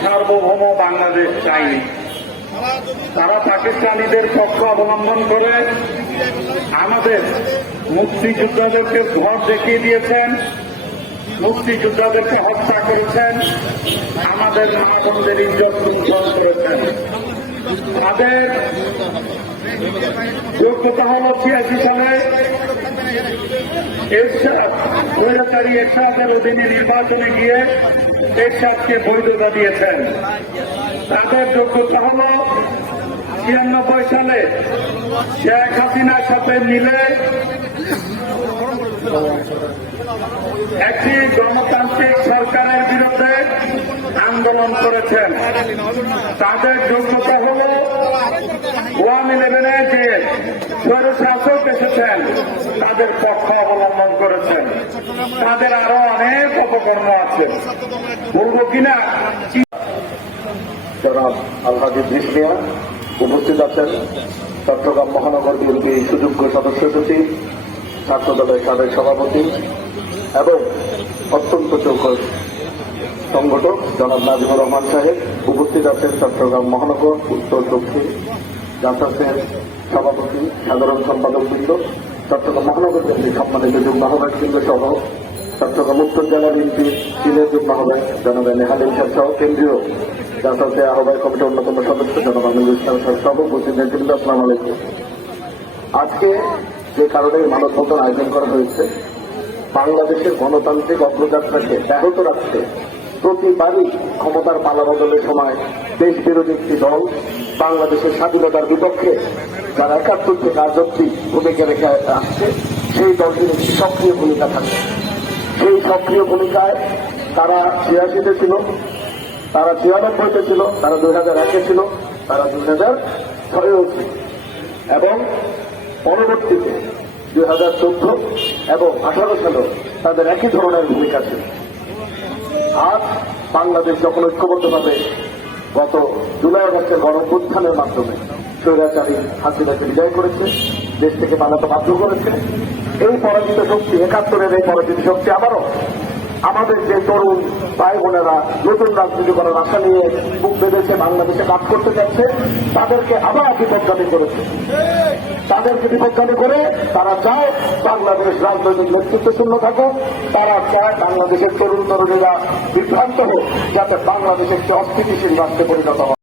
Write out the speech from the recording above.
সার্বভৌম বাংলাদেশ চাইনি তারা পাকিস্তানিদের পক্ষ অবলম্বন করে আমাদের মুক্তিযোদ্ধাদেরকে ঘর দেখিয়ে দিয়েছেন, মুক্তিযোদ্ধাদেরকে হত্যা করেছেন, আমাদের মা বোনদের ইজ্জত লুণ্ঠন করেছেন। তাদের যোগ্যতা হল ছিয়াশি সালে এরশাদ স্বৈরাচারী এরশাদের অধীনে নির্বাচনে গিয়ে এরশাদকে বৈধতা দিয়েছেন তাদের যোগ্যতা হল ছিয়ানব্বই সালে শেখ হাসিনার সাথে মিলে একটি গণতান্ত্রিক সরকারের বিরুদ্ধে আন্দোলন করেছেন। তাদের যোগ্যতা হল ওয়ান ইলেভেনে যে স্বৈরশাসক এসেছেন। তাদের পক্ষ অবলম্বন করেছেন। তাদের আরও অনেক অপকর্ম আছে। বলব কিনা? উপস্থিত আছেন। চট্টগ্রাম মহানগর বিএনপি সুযোগ্য সদস্য সচিব ছাত্র দলের সাবেক সভাপতি এবং অত্যন্ত চৌকস সংগঠক জনাব নাজিমুর রহমান সাহেব উপস্থিত আছেন চট্টগ্রাম মহানগর, উত্তর দক্ষিণ জাসাসের সভাপতি, সাধারণ সম্পাদক বৃন্দ চট্টগ্রাম মহানগর বিএনপির সম্মানিত যুগ্ম আহ্বায়ক বৃন্দ সহ চট্টগ্রাম উত্তর জেলা বিএনপির সিনিয়র যুগ্ম আহ্বায়ক জনাব নেহাল ইনসার সহ কেন্দ্রীয় জাসাসে আহ্বায়ক কমিটির অন্যতম সদস্য আমিনুল ইসলাম সহ সহ উপস্থিত নেতৃবৃন্দ, আসসালাম আলাইকুম। আজকে যে কারণে মানববন্ধন আয়োজন করা হয়েছে, বাংলাদেশের গণতান্ত্রিক অগ্রযাত্রাকে ব্যাহত রাখতে প্রতিবারই ক্ষমতার পালা বদলের সময় দেশ বিরোধী একটি দল বাংলাদেশের স্বাধীনতার বিপক্ষে যারা একাত্তর থেকে আজ অব্দি ভূমিকা রেখে আসছে, সেই দলটির একটি সক্রিয় ভূমিকা থাকে। সেই সক্রিয় ভূমিকায় তারা ছিয়াশিতে ছিল, তারা ছিয়ানব্বইতে ছিল, তারা দুই হাজার একে ছিল, তারা দুই হাজার ছয়েও ছিল। এবং পরবর্তীতে দুই হাজার চোদ্দ এবং আঠারো সালেও তাদের একই ধরনের ভূমিকা ছিল। আজ বাংলাদেশ যখন ঐক্যবদ্ধভাবে গত জুলাই আগস্টের উত্থানের মাধ্যমে স্বৈরাচারী হাসিনাকে বিজয় করেছে, দেশ থেকে পালাতে বাধ্য করেছে। এই পরাজিত শক্তি একাত্তরের এই পরাজিত শক্তি আবারও আমাদের যে তরুণ ভাই বোনেরা নতুন রাজনীতি করার আশা নিয়ে বুক বেঁধেছে, বাংলাদেশে কাজ করতে চাচ্ছে তাদেরকে আবার বিপদগামী করেছে। তাদেরকে বিপদগামী করে তারা চায় বাংলাদেশ রাজনৈতিক নেতৃত্ব শূন্য থাকুক, তারা চায় বাংলাদেশের তরুণ তরুণীরা বিভ্রান্ত হোক, যাতে বাংলাদেশ একটি অস্থিতিশীল রাষ্ট্রে পরিণত হয়।